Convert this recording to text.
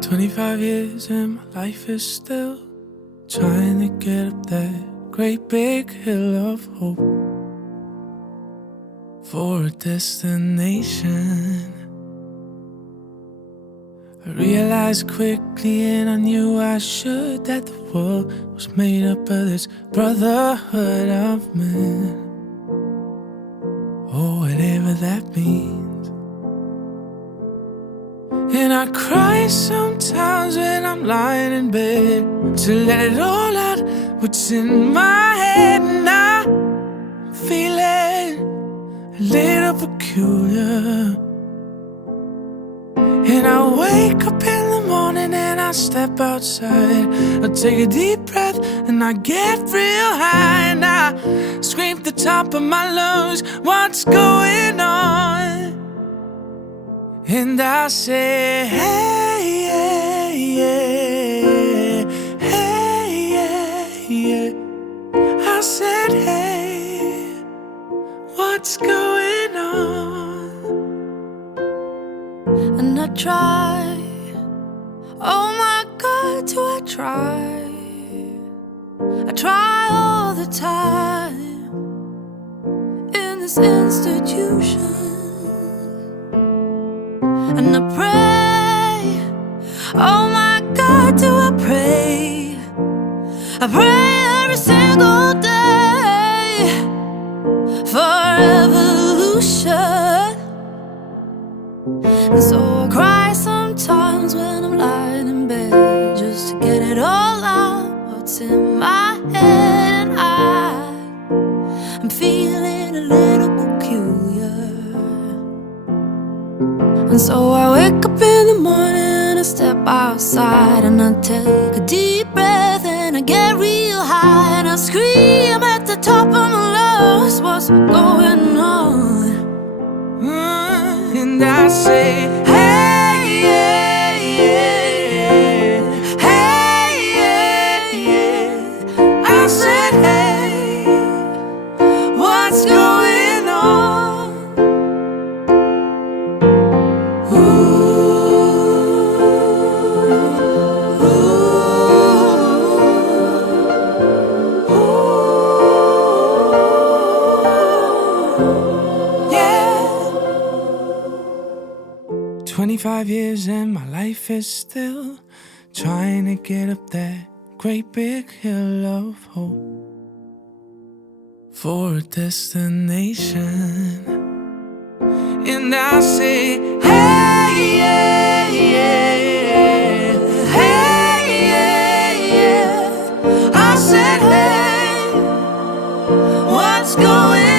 25 years and my life is still trying to get up that great big hill of hope for a destination. I realized quickly and I knew I should that the world was made up of this brotherhood of men. Oh, whatever that means. And I cry sometimes when I'm lying in bed to let it all out what's in my head. And I'm feeling a little peculiar. And I wake up in the morning and I step outside. I take a deep breath and I get real high. And I scream at the top of my lungs, what's going on? And I say, hey, yeah, yeah, hey, yeah, yeah. I said, hey, what's going on? And I try, oh my God, do I try? I try all the time in this institution. And I pray, oh my God, do I pray? I pray every single day for evolution. And so I cry sometimes when I'm lying in bed, just to get it all out what's in my head. And I'm feeling a little peculiar. And so I wake up in the morning, I step outside and I take a deep breath and I get real high. And I scream at the top of my lungs, what's going on? And I say, hey, yeah, yeah, hey, yeah, yeah. I said, hey, what's going on? Yeah. 25 years and my life is still trying to get up that great big hill of hope for a destination. And I say, hey, yeah, yeah, hey, yeah, yeah. I said, hey, what's going on?